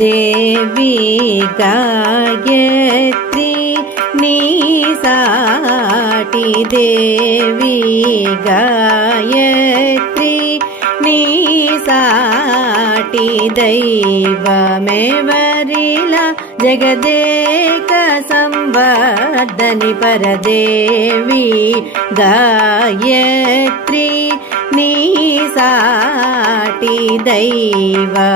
देवी गायत्री नी साटी देवी गायत्री नी साटी दैवमेवरिला जगदेक संवर्धनि परदेवी गायत्री नी साटी दैवमेवरिला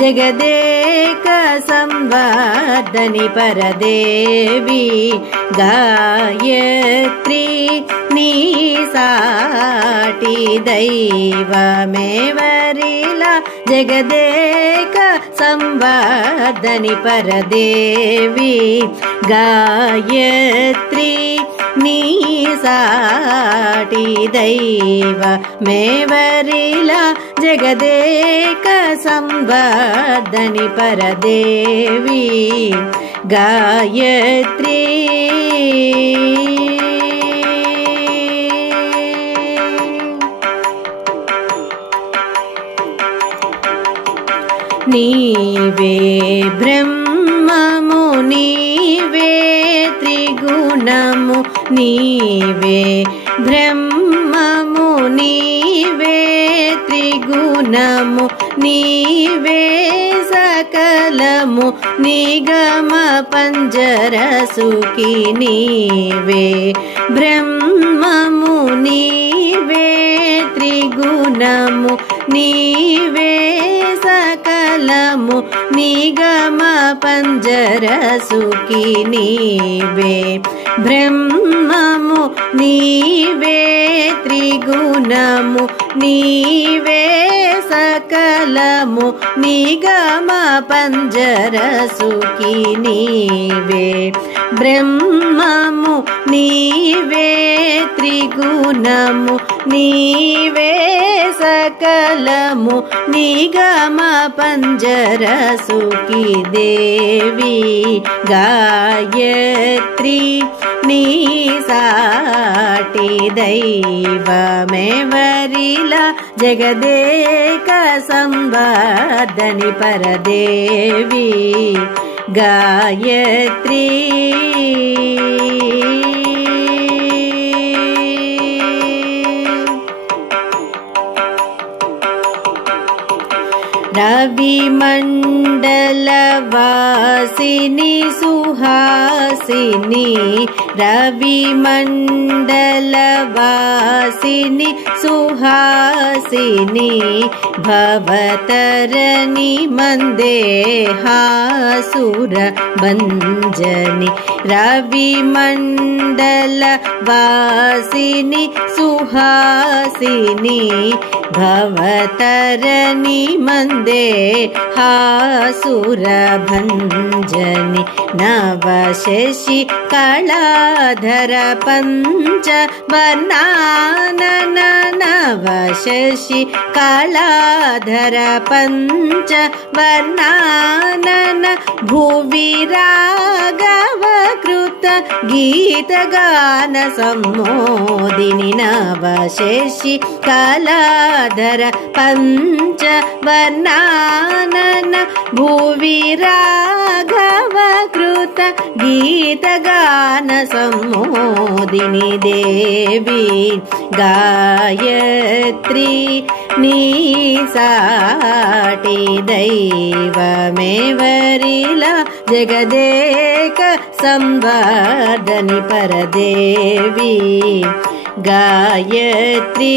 जगदेक संवर्धनि परदेवी गायत्री नी साटी दैवमेवरिला जगदेक संवर्धनि परदेवी गायत्री नी साटी दैवमेवरिला जगदेक संवर्धनि परदेवी गायत्री नीवे ब्रह्ममु नीवे त्रिगुणमु नीवे ब्रह्ममु नीवे त्रिगुणमु नीवे सकलमु निगम पंजरसुखी नीवे ब्रह्ममु नीवे त्रिगुणमु नीवे सकलमु निगम पंजरसुखी नीवे ब्रह्ममु नीवे त्रिगुणमु नीवे सकलमु निगम पंजरसुखी नीवे ब्रह्ममु नीवे त्रिगुणमु नीवे सकलमु निगम पंजरसुखी देवी गायत्री नी साटी दैवमेवरिला जगदेक संवर्धनि परदेवी गायत्री रविमण्डलवासिनी सुहासिनी रविमण्डलवासिनी सुहासिनी भवतरणि मन्देहासुरभञ्जनि रविमण्डलवासिनी सुहासिनी भवतरणि मन्देहासुरभञ्जनि नवशशि कलाधर पञ्चवर्णानन नवशशि कलाधर पञ्चवर्णानन भुवि राघवकृत गीतगान सम्मोदिनि नवशशि कलाधर पञ्चवर्णानन भुवि राघवकृत गीतगान सम्मोदिनि देवी गायत्री नी साटी दैवमेवरिला जगदेक संवर्धनि परदेवी गायत्री।